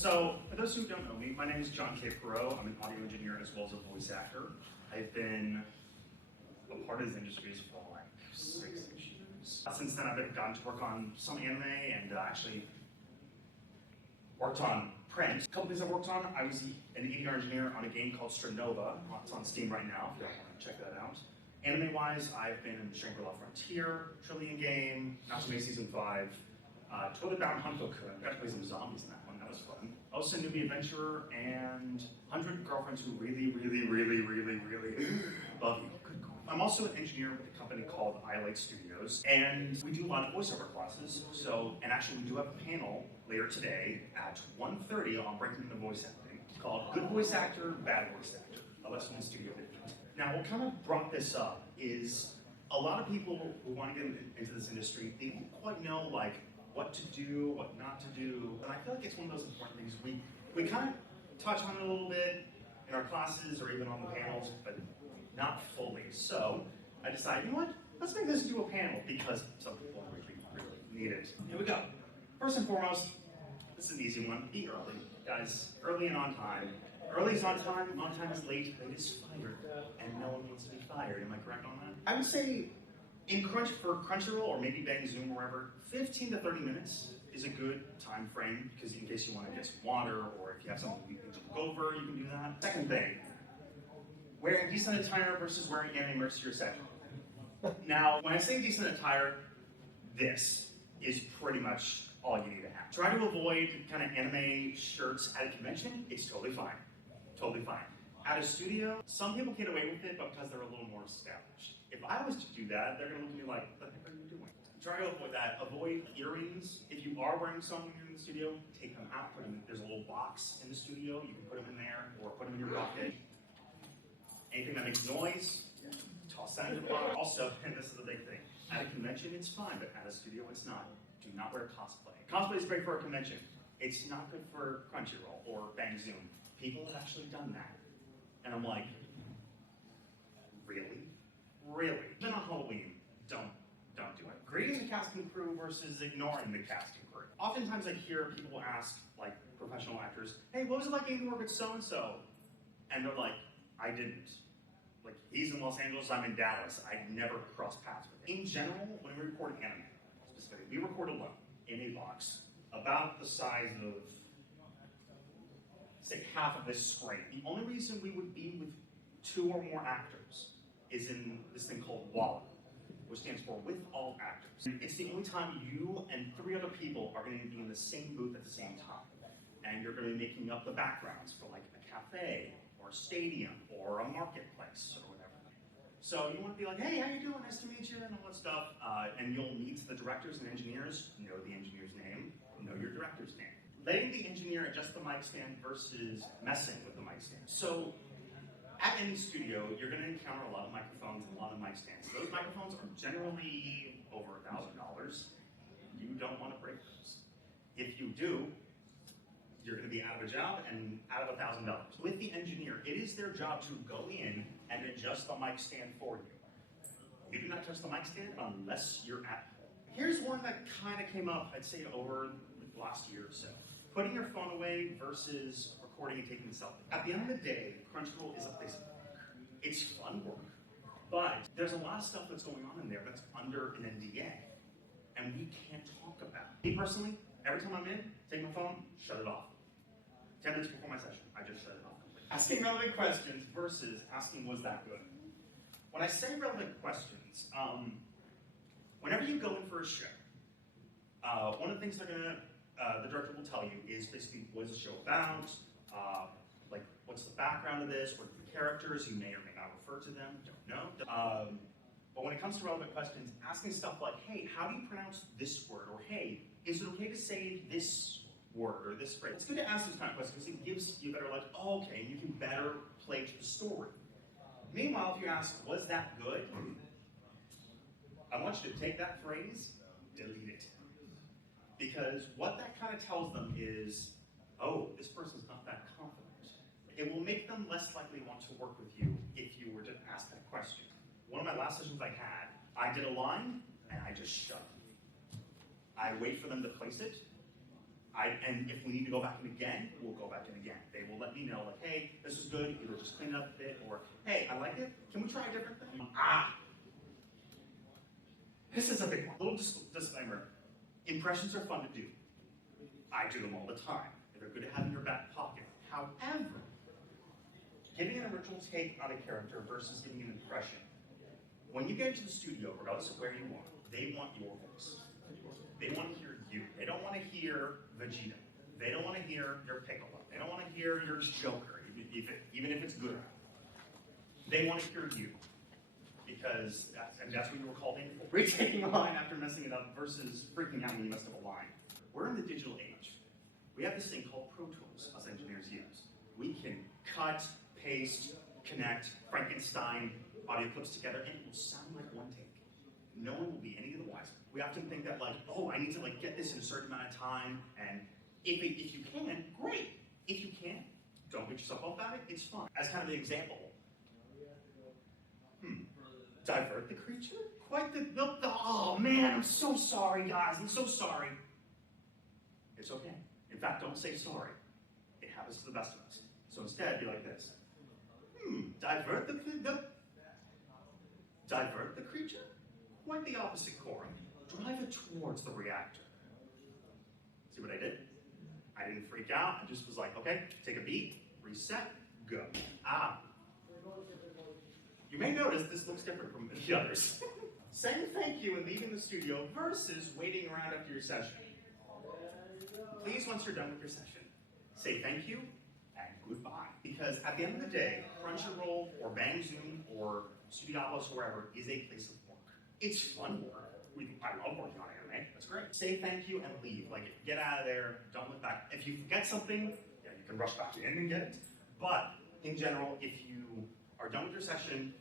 So, for those who don't know me, my name is John K. Perot. I'm an audio engineer as well as a voice actor. I've been a part of this industry for like 6 years. Since then, I've gotten to work on some anime and actually worked on print. A couple things I worked on, I was an ADR engineer on a game called Stranova. It's on Steam right now, if you want to check that out. Anime-wise, I've been in Shangri-La Frontier, Trillion Game, Natsume Season 5, Toilet Bound Hankoku. I got to play some zombies in that one, that was fun. Also Newbie Adventurer and 100 Girlfriends Who Really love you. I'm also an engineer with a company called iLight Studios, and we do a lot of voiceover classes. And actually we do have a panel later today at 1:30 on breaking into voice acting called Good Voice Actor, Bad Voice Actor, a lesson in studio video. Now, what kind of brought this up is a lot of people who want to get into this industry, they don't quite know like what to do, what not to do. And I feel like it's one of those important things. We kind of touch on it a little bit in our classes or even on the panels, but not fully. So I decided, you know what? Let's make this into a panel because some people really need it. Here we go. First and foremost, this is an easy one. Be early, guys. Early and on time. Early is on time is late is fired, and no one wants to be fired. Am I correct on that? I would say for Crunchyroll or maybe Bang Zoom or wherever, 15 to 30 minutes is a good time frame because in case you want to get some water or if you have something you can look over, you can do that. Second thing, wearing decent attire versus wearing anime merch to your session. Now, when I say decent attire, this is pretty much all you need to have. Try to avoid kind of anime shirts at a convention. It's totally fine. Totally fine. At a studio, some people get away with it, but because they're a little more established. If I was to do that, they're gonna look at me like, what the heck are you doing? Try to avoid that. Avoid earrings. If you are wearing some when you're in the studio, take them out. There's a little box in the studio. You can put them in there or put them in your pocket. Anything that makes noise, toss that in the box. Also, and this is a big thing, at a convention it's fine, but at a studio it's not. Do not wear cosplay. Cosplay is great for a convention. It's not good for Crunchyroll or Bang Zoom. People have actually done that. And I'm like, really? Really? Even on Halloween, don't do it. Greeting the cast and crew versus ignoring the cast and crew. Oftentimes I hear people ask, like professional actors, hey, what was it like getting to work with so-and-so? And they're like, I didn't. Like, he's in Los Angeles, I'm in Dallas. I never crossed paths with him. In general, when we record anime, specifically, we record alone in a box about the size of, say, half of this screen. The only reason we would be with 2 or more actors is in this thing called WALL, which stands for With All Actors. It's the only time you and 3 other people are going to be in the same booth at the same time. And you're going to be making up the backgrounds for like a cafe, or a stadium, or a marketplace, or whatever. So you want to be like, hey, how you doing? Nice to meet you, and all that stuff. And you'll meet the directors and engineers, know the engineer's name, know your director's name. Letting the engineer adjust the mic stand versus messing with the mic stand. So at any studio, you're going to encounter a lot of microphones and a lot of mic stands. Those microphones are generally over $1,000. You don't want to break those. If you do, you're going to be out of a job and out of $1,000. With the engineer, it is their job to go in and adjust the mic stand for you. You do not touch the mic stand unless you're at home. Here's one that kind of came up, I'd say, over the last year or so. Putting your phone away versus recording and taking a selfie. At the end of the day, Crunchyroll is a place of work. It's fun work, but there's a lot of stuff that's going on in there that's under an NDA, and we can't talk about it. Me personally, every time I'm in, take my phone, shut it off. 10 minutes before my session, I just shut it off completely. Asking relevant questions versus asking, was that good? When I say relevant questions, whenever you go in for a show, one of the things the director will tell you is basically what is the show about, like what's the background of this, what are the characters, you may or may not refer to them, don't know. But when it comes to relevant questions, asking stuff like, hey, how do you pronounce this word? Or hey, is it okay to say this word or this phrase? It's good to ask those kind of questions because it gives you a better like, oh, okay, and you can better play to the story. Meanwhile, if you ask, was that good? I want you to take that phrase, delete it. Because what that kind of tells them is, oh, this person's not that confident. It will make them less likely to want to work with you if you were to ask that question. One of my last sessions I had, I did a line, and I just shut. I wait for them to place it, And if we need to go back in again, we'll go back in again. They will let me know, like, hey, this is good, either just clean it up a bit, or hey, I like it, can we try a different thing? This is a big one. Little disclaimer, impressions are fun to do. I do them all the time. They're good to have in your back pocket. However, giving an original take on a character versus giving an impression, when you get into the studio, regardless of where you are, they want your voice. They want to hear you. They don't want to hear Vegeta. They don't want to hear your Piccolo. They don't want to hear your Joker, even if it's good. They want to hear you. Because that's what you were called in for. Retaking a line after messing it up versus freaking out when you messed up a line. We're in the digital age. We have this thing called Pro Tools us engineers use. We can cut, paste, connect, Frankenstein audio clips together, and it will sound like one take. No one will be any of the wiser. We often think that like, oh, I need to like get this in a certain amount of time, and if you can, great. If you can't, don't beat yourself up about it, it's fun. As kind of an example, divert the creature? Quite the, oh man, I'm so sorry guys, I'm so sorry. It's okay. In fact, don't say sorry. It happens to the best of us. So instead, be like this. Divert the creature? Quite the opposite, Corin. Drive it towards the reactor. See what I did? I didn't freak out. I just was like, okay, take a beat, reset, go. You may notice this looks different from the others. Saying thank you and leaving the studio versus waiting around after your session. Please, once you're done with your session, say thank you and goodbye. Because at the end of the day, Crunchyroll or Bang Zoom or Studiopolis or wherever is a place of work. It's fun work. I love working on anime. That's great. Say thank you and leave. Like, get out of there. Don't look back. If you forget something, yeah, you can rush back in and get it. But in general, if you are done with your session,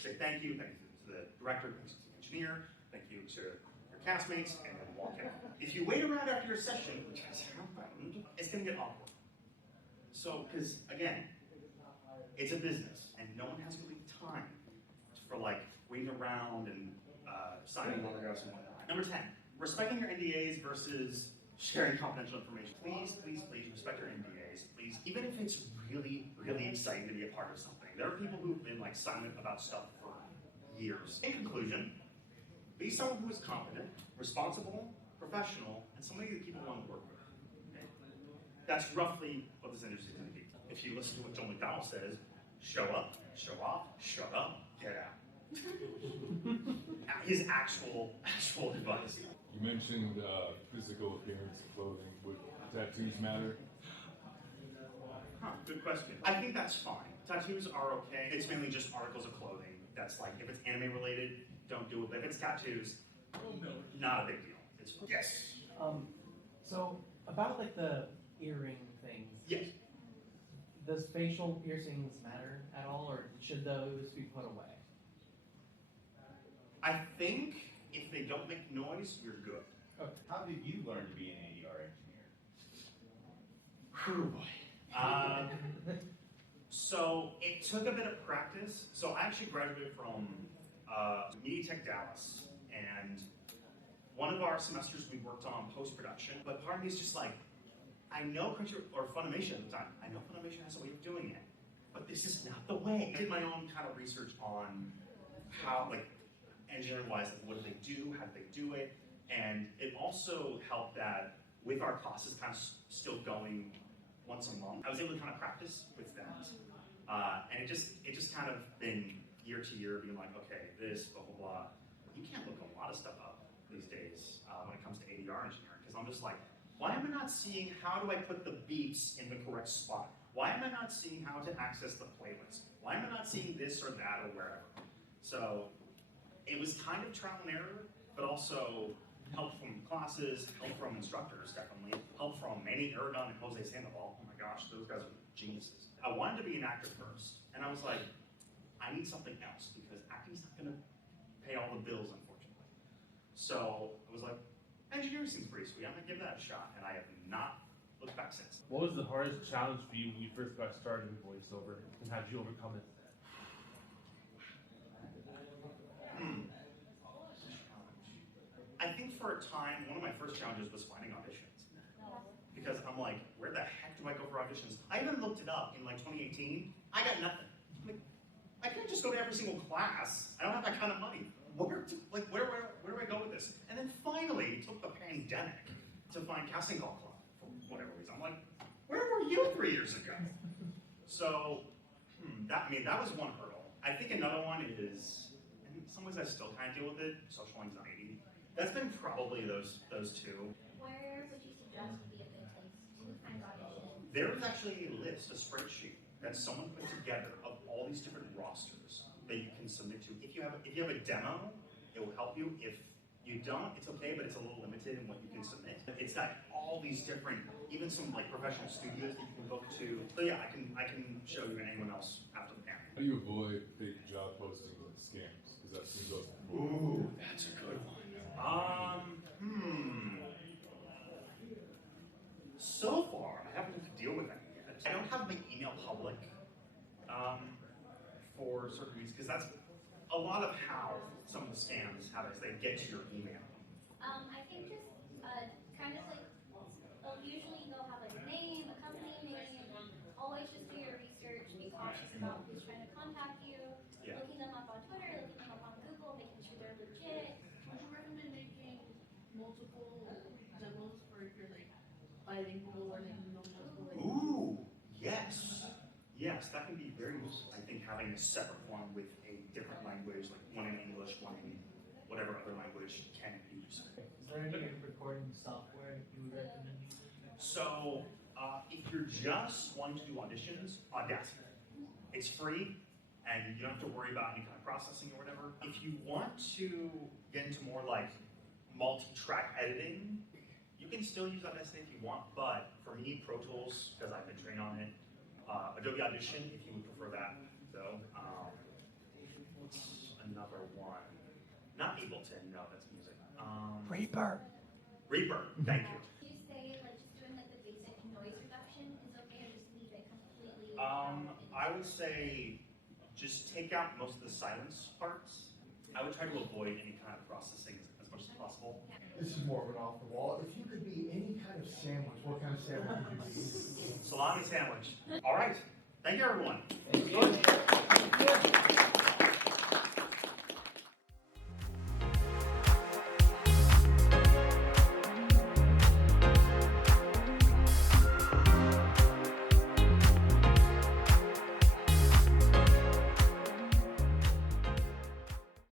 say thank you to the director, thank you to the engineer, thank you to your castmates, and then walk out. If you wait around after your session, which has happened, it's going to get awkward. So, because again, it's a business, and no one has really time for like waiting around and signing autographs and whatnot. Number 10, respecting your NDAs versus sharing confidential information. Please, please, please respect your NDAs. Please, even if it's really, really exciting to be a part of something. There are people who've been like silent about stuff for years. In conclusion, be someone who is competent, responsible, professional, and somebody that people want to work with. Okay? That's roughly what this industry is going to be. If you listen to what Joe McDonald says, show up, show off, shut up, get out. His actual advice. You mentioned physical appearance of clothing. Would tattoos matter? Good question. I think that's fine. Tattoos are okay. It's mainly just articles of clothing. That's like, if it's anime related, don't do it. But if it's tattoos, not a big deal. It's yes. So about like the earring things. Yes. Does facial piercings matter at all, or should those be put away? I think if they don't make noise, you're good. Okay. How did you learn to be an ADR engineer? Oh boy. So it took a bit of practice. So I actually graduated from Media Tech Dallas, and one of our semesters we worked on post-production, but part of me is just like, I know Crunchyroll, or Funimation at the time, I know Funimation has a way of doing it, but this is not the way. I did my own kind of research on how, like, engineering-wise, like, what do they do, how do they do it, and it also helped that with our classes kind of still going once a month, I was able to kind of practice with that. And it just kind of been year to year being like, okay, this, blah, blah, blah. You can't look a lot of stuff up these days when it comes to ADR engineering, because I'm just like, why am I not seeing how do I put the beeps in the correct spot? Why am I not seeing how to access the playlist? Why am I not seeing this or that or wherever? So it was kind of trial and error, but also help from classes, help from instructors, definitely. Help from Manny Aragon and Jose Sandoval. Oh my gosh, those guys are geniuses. I wanted to be an actor first, and I was like, I need something else because acting's not gonna pay all the bills, unfortunately. So I was like, engineering seems pretty sweet. I'm gonna give that a shot, and I have not looked back since. What was the hardest challenge for you when you first got started with voiceover, and how did you overcome it? I think for a time, one of my first challenges was finding auditions. because I'm like, where the heck do I go for auditions? I even looked it up in like 2018. I got nothing. I'm like, I can't just go to every single class. I don't have that kind of money. Where do I go with this? And then finally, it took the pandemic to find Casting Call Club for whatever reason. I'm like, where were you 3 years ago? So, that was one hurdle. I think another one is, in some ways I still kind of deal with it, social anxiety. That's been probably those two. Where would you suggest would be a good place to find auditions? There is actually a list, a spreadsheet that someone put together of all these different rosters that you can submit to. If you have a demo, it will help you. If you don't, it's okay, but it's a little limited in what you can submit. It's got all these different, even some like professional studios that you can book to. So yeah, I can show you and anyone else after the panel. How do you avoid fake job postings and scams? Because that seems like Ooh, that's a good one. So far, I haven't had to deal with that yet. I don't have my email public for certain reasons, because that's a lot of how some of the scams have it, is they get to your email. I think just kind of like usually they'll have like a name, a company name. Always just do your research. Be cautious about who's trying to contact you. Yeah. Looking them up on Twitter, looking them up on Google, making sure they're legit. Would you recommend making multiple demos for if you're like bilingual or like no multiple languages? Ooh, yes. Yes, that can be very useful. I think having a separate one with a different language, like one in English, one in whatever other language, can be useful. Is there any recording software you would recommend using? So, if you're just wanting to do auditions, Audacity. It's free, and you don't have to worry about any kind of processing or whatever. If you want to get into more like multi-track editing, you can still use Audacity if you want, but for me, Pro Tools, because I've been trained on it, Adobe Audition, if you would prefer that, though. What's another one? Not Ableton, no, that's music. Reaper. Reaper, thank you. Do you say like just doing like the basic noise reduction is okay, or just leave it completely? I would say just take out most of the silence parts. I would try to avoid any kind of processing as much as possible. This is more of an off the wall. If you could be any kind of sandwich, what kind of sandwich would you be? Salami sandwich. All right. Thank you, everyone. Thank you.